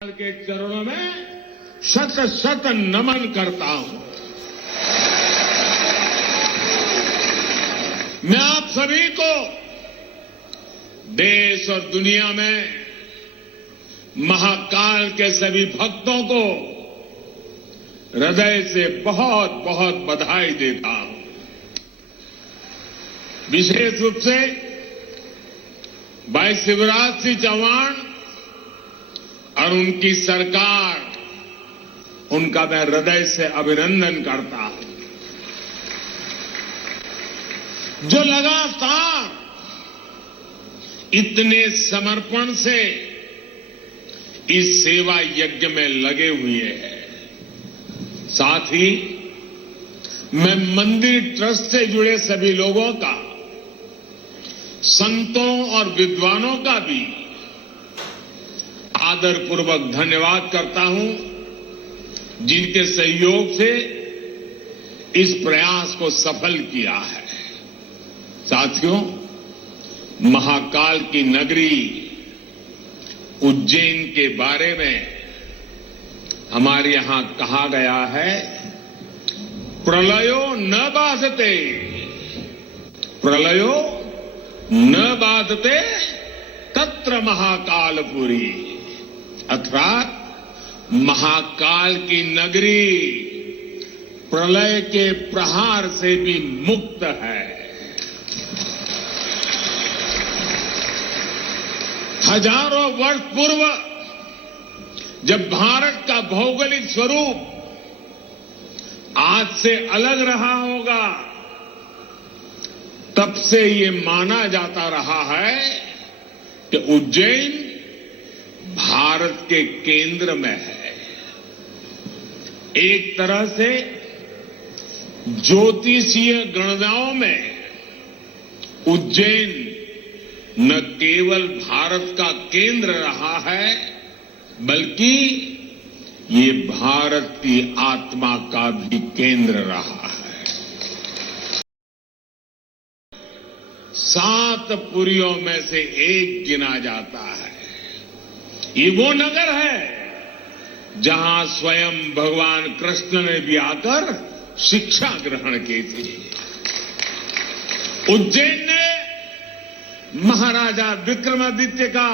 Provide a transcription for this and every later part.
के चरणों में शत शत नमन करता हूं। मैं आप सभी को देश और दुनिया में महाकाल के सभी भक्तों को हृदय से बहुत बहुत बधाई देता हूं। विशेष रूप से भाई शिवराज सिंह चौहान और उनकी सरकार, उनका मैं हृदय से अभिनंदन करता हूं, जो लगातार इतने समर्पण से इस सेवा यज्ञ में लगे हुए हैं। साथ ही मैं मंदिर ट्रस्ट से जुड़े सभी लोगों का, संतों और विद्वानों का भी आदरपूर्वक धन्यवाद करता हूं, जिनके सहयोग से इस प्रयास को सफल किया है। साथियों, महाकाल की नगरी उज्जैन के बारे में हमारे यहां कहा गया है, प्रलयो न बाधते, प्रलयो न बाधते तत्र महाकालपुरी, अर्थात महाकाल की नगरी प्रलय के प्रहार से भी मुक्त है। हजारों वर्ष पूर्व जब भारत का भौगोलिक स्वरूप आज से अलग रहा होगा, तब से ये माना जाता रहा है कि उज्जैन भारत के केंद्र में है। एक तरह से ज्योतिषीय गणनाओं में उज्जैन न केवल भारत का केंद्र रहा है, बल्कि ये भारत की आत्मा का भी केंद्र रहा है। 7 पुरियों में से एक गिना जाता है। ये वो नगर है जहां स्वयं भगवान कृष्ण ने भी आकर शिक्षा ग्रहण की थी। उज्जैन ने महाराजा विक्रमादित्य का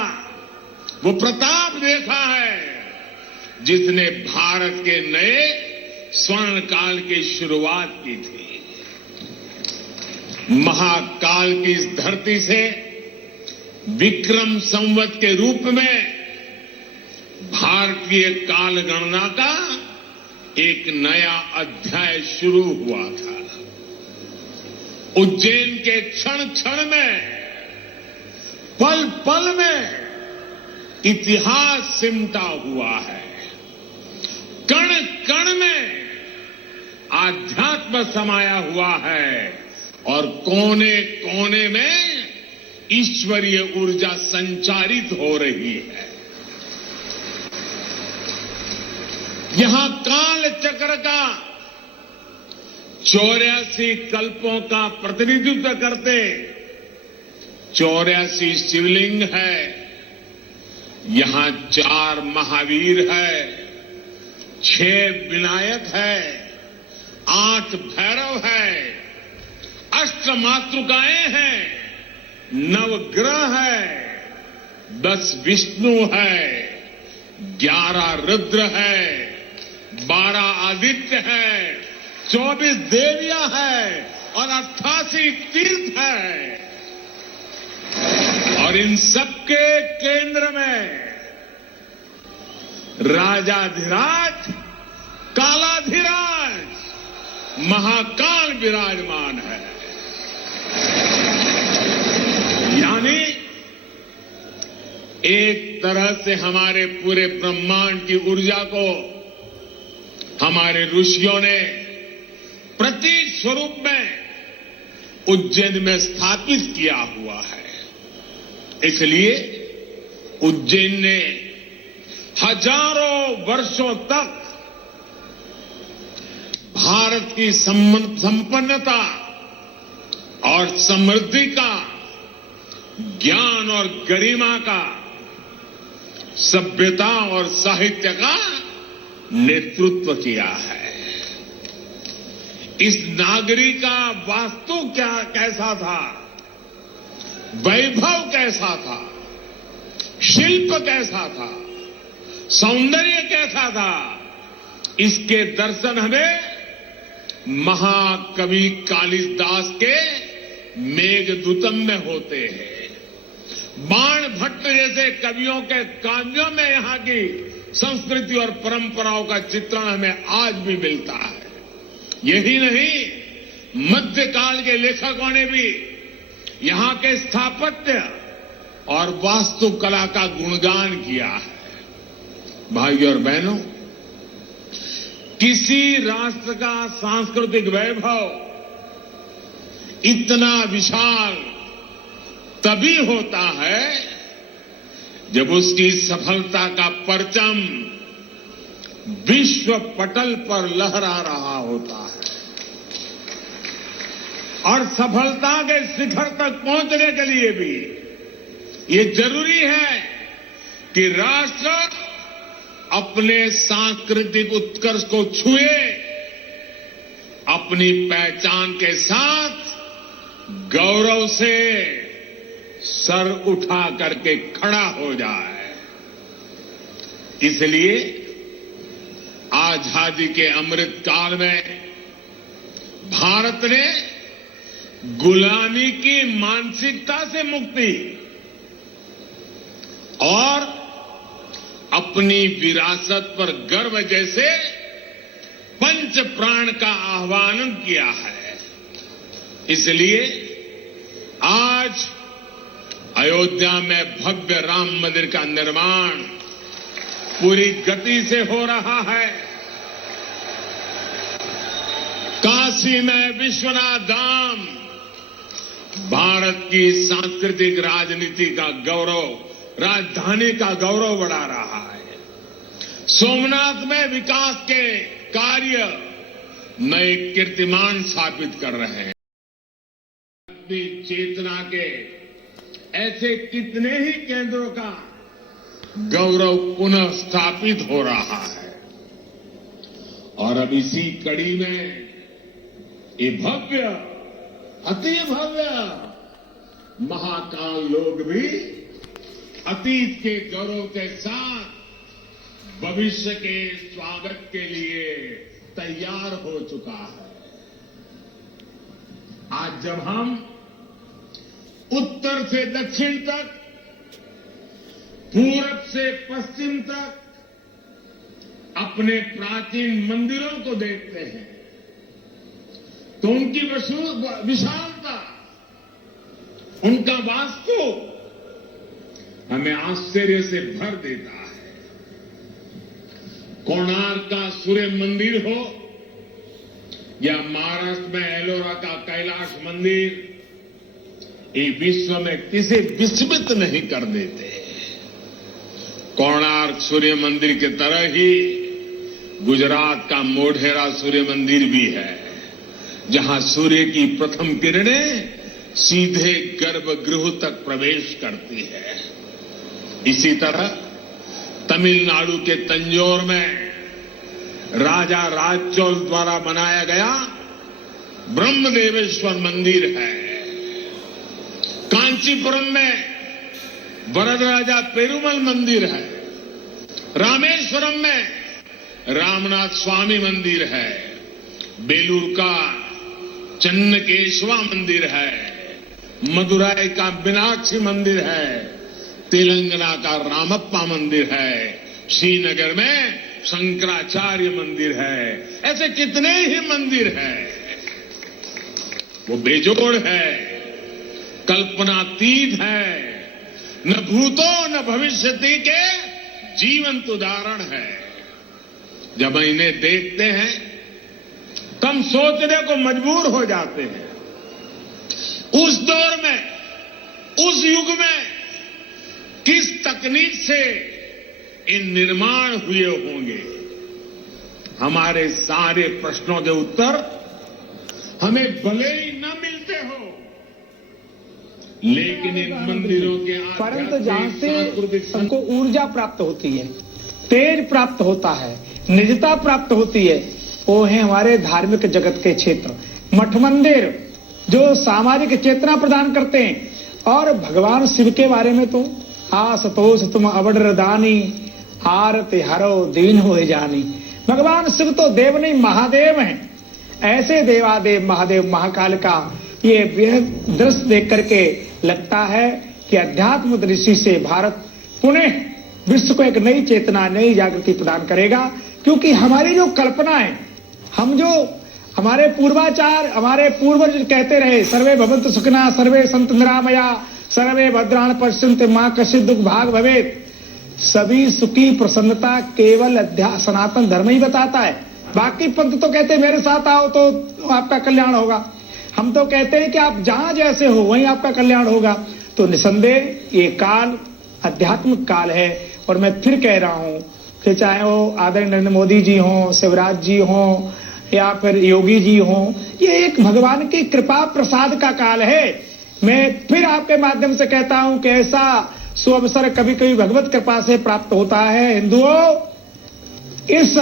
वो प्रताप देखा है, जिसने भारत के नए स्वर्ण काल की शुरुआत की थी। महाकाल की इस धरती से विक्रम संवत के रूप में भारतीय काल गणना का एक नया अध्याय शुरू हुआ था। उज्जैन के क्षण क्षण में, पल पल में इतिहास सिमटा हुआ है। कण कण में आध्यात्म समाया हुआ है और कोने कोने में ईश्वरीय ऊर्जा संचारित हो रही है। यहां काल चक्र का 84 कल्पों का प्रतिनिधित्व करते 84 शिवलिंग है। यहां 4 महावीर है, 6 विनायक है, 8 भैरव है, 8 मातृकाएं हैं, 9 ग्रह है, 10 विष्णु है, 11 रुद्र है, 12 आदित्य है, 24 देवियां है और 88 तीर्थ है। और इन सबके केंद्र में राजाधिराज, कालाधिराज, महाकाल विराजमान है। यानी एक तरह से हमारे पूरे ब्रह्मांड की ऊर्जा को हमारे ऋषियों ने प्रतीक स्वरूप में उज्जैन में स्थापित किया हुआ है। इसलिए उज्जैन ने हजारों वर्षों तक भारत की संपन्नता और समृद्धि का, ज्ञान और गरिमा का सभ्यता और साहित्य का नेतृत्व किया है। इस नागरी का वास्तु कैसा था, वैभव कैसा था, शिल्प कैसा था, सौंदर्य कैसा था, इसके दर्शन हमें महाकवि कालिदास के मेघदूतम में होते हैं। बाण भट्ट जैसे कवियों के काव्यों में यहां की संस्कृति और परंपराओं का चित्रण हमें आज भी मिलता है। यही नहीं, मध्यकाल के लेखकों ने भी यहां के स्थापत्य और वास्तुकला का गुणगान किया है। भाइयों और बहनों, किसी राष्ट्र का सांस्कृतिक वैभव इतना विशाल तभी होता है जब उसकी सफलता का परचम विश्व पटल पर लहरा रहा होता है। और सफलता के शिखर तक पहुंचने के लिए भी ये जरूरी है कि राष्ट्र अपने सांस्कृतिक उत्कर्ष को छुए, अपनी पहचान के साथ गौरव से सर उठा करके खड़ा हो जाए। इसलिए आजादी के अमृत काल में भारत ने गुलामी की मानसिकता से मुक्ति और अपनी विरासत पर गर्व जैसे पंच प्राण का आह्वान किया है। इसलिए आज अयोध्या में भव्य राम मंदिर का निर्माण पूरी गति से हो रहा है। काशी में विश्वनाथ धाम भारत की सांस्कृतिक राजनीति का गौरव, राजधानी का गौरव बढ़ा रहा है। सोमनाथ में विकास के कार्य नए कीर्तिमान स्थापित कर रहे हैं। अपनी चेतना के ऐसे कितने ही केंद्रों का गौरव पुनः स्थापित हो रहा है। और अब इसी कड़ी में ये भव्य, अति भव्य महाकाल लोग भी अतीत के गौरव के साथ भविष्य के स्वागत के लिए तैयार हो चुका है। आज जब हम उत्तर से दक्षिण तक, पूरब से पश्चिम तक अपने प्राचीन मंदिरों को देखते हैं तो उनकी विशालता, उनका वास्तु हमें आश्चर्य से भर देता है। कोणार्क का सूर्य मंदिर हो या महाराष्ट्र में एलोरा का कैलाश मंदिर, ये विश्व में किसी विस्मित नहीं कर देते। कोणार्क सूर्य मंदिर की तरह ही गुजरात का मोढेरा सूर्य मंदिर भी है, जहां सूर्य की प्रथम किरणें सीधे गर्भगृह तक प्रवेश करती है। इसी तरह तमिलनाडु के तंजौर में राजा राजचोल द्वारा बनाया गया ब्रह्मदेवेश्वर मंदिर है। कांचीपुरम में वरदराजा पेरुमल मंदिर है। रामेश्वरम में रामनाथ स्वामी मंदिर है। बेलूर का चन्नकेशवा मंदिर है। मदुराई का मीनाक्षी मंदिर है। तेलंगाना का रामप्पा मंदिर है। श्रीनगर में शंकराचार्य मंदिर है। ऐसे कितने ही मंदिर हैं। वो बेजोड़ है, कल्पनातीत है, न भूतो न भविष्यति के जीवंत उदाहरण है। जब इन्हें देखते हैं तो हम सोचने को मजबूर हो जाते हैं, उस दौर में, उस युग में किस तकनीक से इन निर्माण हुए होंगे। हमारे सारे प्रश्नों के उत्तर हमें भले ही न मिलते हो, लेकिन इन मंदिरों के परंतु जहाँ से सांस्कृतिक हमको ऊर्जा प्राप्त होती है, तेज प्राप्त होता है, निजता प्राप्त होती है, वो है हमारे धार्मिक जगत के क्षेत्र। मठ मंदिर जो सामाजिक चेतना प्रदान करते हैं। और भगवान शिव के बारे में तो आसतोष तुम अवडर दानी, आरती हरो दीन हो जानी। भगवान शिव तो देव नहीं महादेव हैं। ऐसे देवादेव महादेव महाकाल का ये बेहद दृश्य देख करके लगता है कि अध्यात्म दृष्टि से भारत पुनः विश्व को एक नई चेतना, नई जागृति प्रदान करेगा। क्योंकि हमारी जो कल्पना है, हम जो हमारे पूर्वाचार, हमारे पूर्वज कहते रहे, सर्वे भवन्तु सुखिनः, सर्वे सन्तु निरामया, सर्वे भद्राणि पश्यन्तु मा कश्चित् दुःख भाग् भवेत्। सभी सुखी प्रसन्नता केवल सनातन धर्म ही बताता है। बाकी पंथ तो कहते हैं मेरे साथ आओ तो आपका कल्याण होगा। हम तो कहते हैं कि आप जहां जैसे हो वहीं आपका कल्याण होगा। तो निसंदेह ये काल आध्यात्मिक काल है। और मैं फिर कह रहा हूं कि चाहे वो आदरणीय नरेंद्र मोदी जी हों, शिवराज जी हों या फिर योगी जी हों, ये एक भगवान की कृपा प्रसाद का काल है। मैं फिर आपके माध्यम से कहता हूं कि ऐसा सुअवसर कभी कभी भगवत कृपा से प्राप्त होता है। हिंदुओं, इस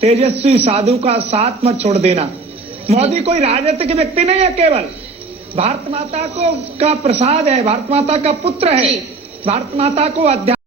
तेजस्वी साधु का साथ मत छोड़ देना। मोदी कोई राजनीतिक व्यक्ति नहीं है, केवल भारत माता को का प्रसाद है, भारत माता का पुत्र है, भारत माता को अध्यात्म